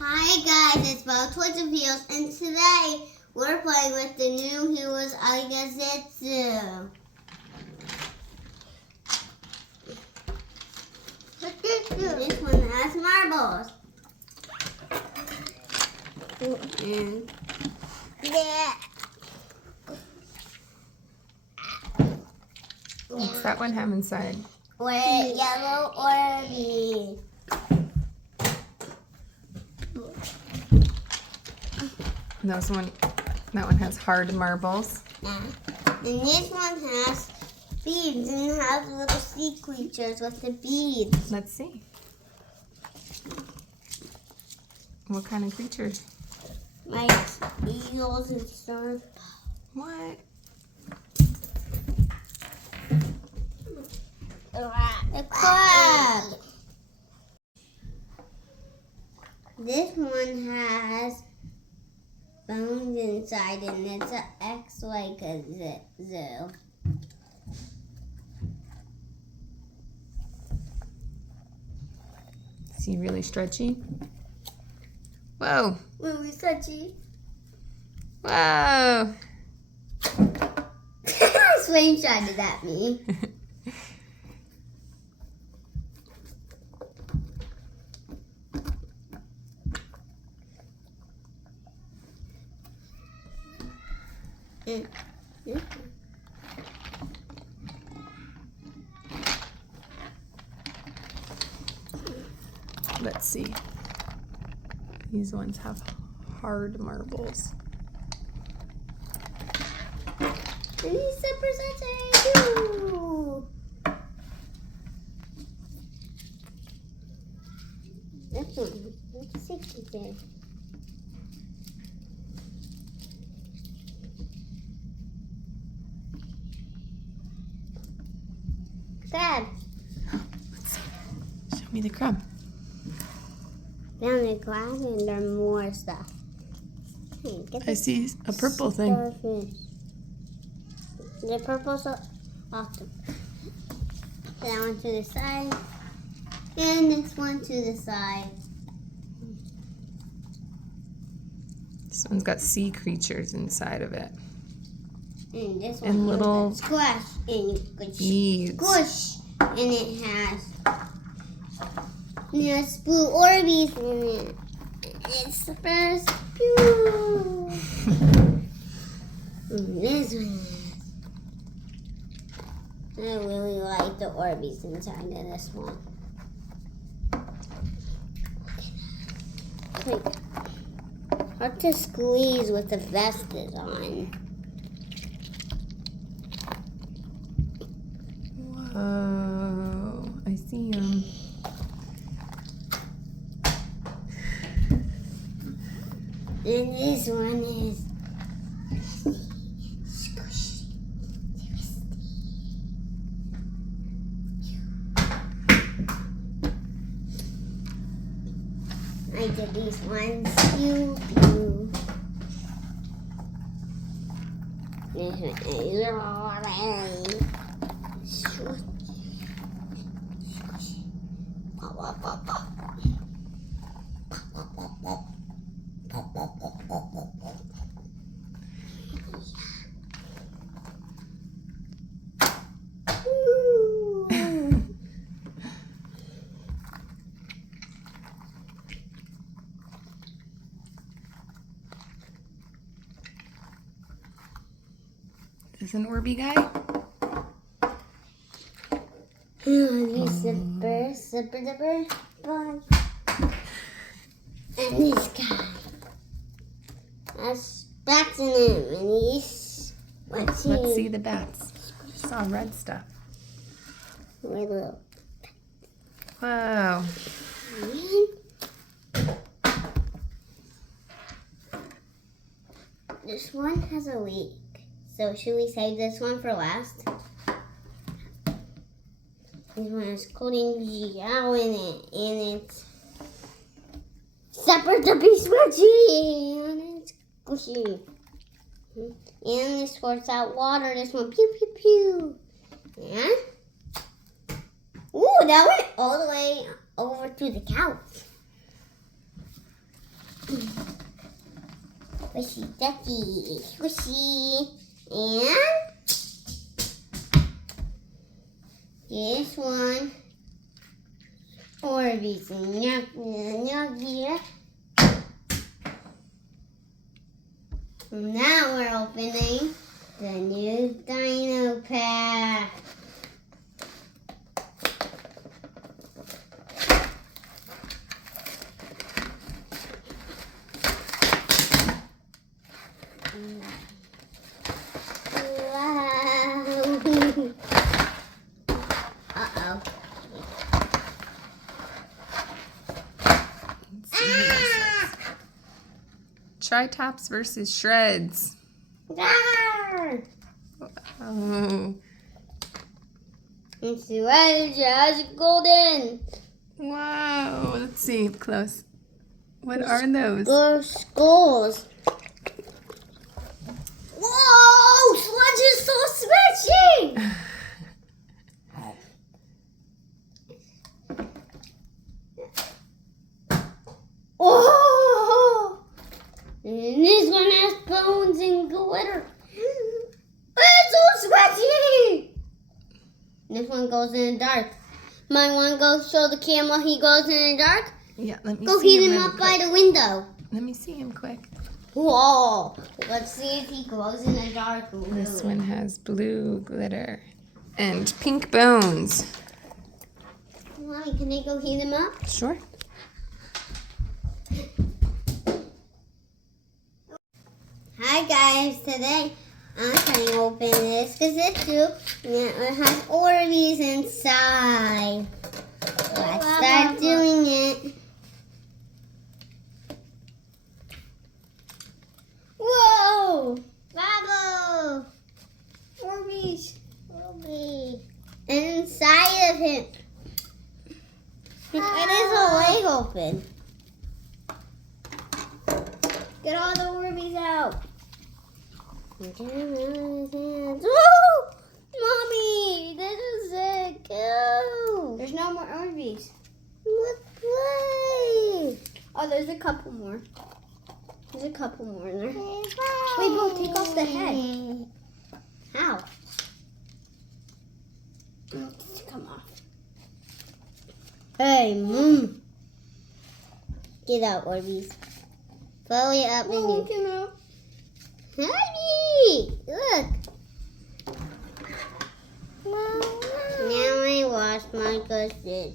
Hi guys, it's Bo Toys and Wheels, and today we're playing with the new Heroes Agazetsu. This one has marbles. And What's that one have inside? or yellow Orbeez. That one has hard marbles. Yeah. And this one has beads and has little sea creatures with the beads. Let's see. What kind of creatures? Like eagles and stuff. What? A crab. This one has bones inside and it's an X like a zoo. Is he really stretchy? Whoa! Really stretchy. Whoa! Swain shot it at me. Let's see. These ones have hard marbles. And these zippers are too. This one, what's 60 there? Crab. Let's see. Show me the crab. Down the glass and there's more stuff. Hey, get I see a purple thing. starfish. The purple's awesome. That one to the side. And this one to the side. This one's got sea creatures inside of it. And this one And here little got squash. And you could beads. squish. And it has blue Orbeez in it. It's the first. Pew. This one is. I really like the Orbeez inside of this one. It's like hard to squeeze with the vest is on. Whoa! I see him. And this one is squishy. I did these ones. Pew, pew. This one is squishy. Pop, pop, pop, pop. Is this an Orby guy? These zipper, bun. And this guy has bats in him, and he's Let's see the bats. I saw red stuff. Little. Whoa! This one has a leak, so should we save this one for last? This one has coating gel in it, and it's separate to be squishy, and it's squishy. And this squirts out water. This one, pew pew pew. And ooh, that went all the way over to the couch. Squishy ducky. Squishy. And this one. Orbeez. Yucky. Now we're opening the new dino pack. Wow. Uh-oh. Tritops versus shredz. Ah! Oh. It's the red, it's golden. Wow. Let's see up close. What are those? Those skulls. Whoa! Sludge is so switchy! Oh! And this one has bones and glitter. It's so sweaty! This one goes in the dark. My one goes show the camera he goes in the dark. Yeah, let me Go see heat him really up by quick. the window. Let me see him quick. Whoa! Let's see if he glows in the dark. This one has blue glitter and pink bones. Mommy, can I go heat him up? Sure. Hi guys, today I'm trying to open this because it's new. It has Orbeez inside. Let's start doing it. Whoa! Bravo! Orbeez. Orbeez. And inside of him. It is a leg open. Get all the Orbeez out. Woo! Mommy, this is it. Go. There's no more Orbeez. Let's play. Oh, there's a couple more. There's a couple more in there. Wait, Bo, take off the head. How? Come off. Hey, Mom. Get out, Orbeez. Blow it up in you. Honey, look. Now I wash my gushes.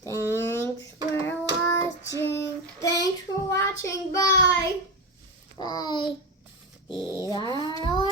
Thanks for watching. Thanks for watching. Bye. Bye. These are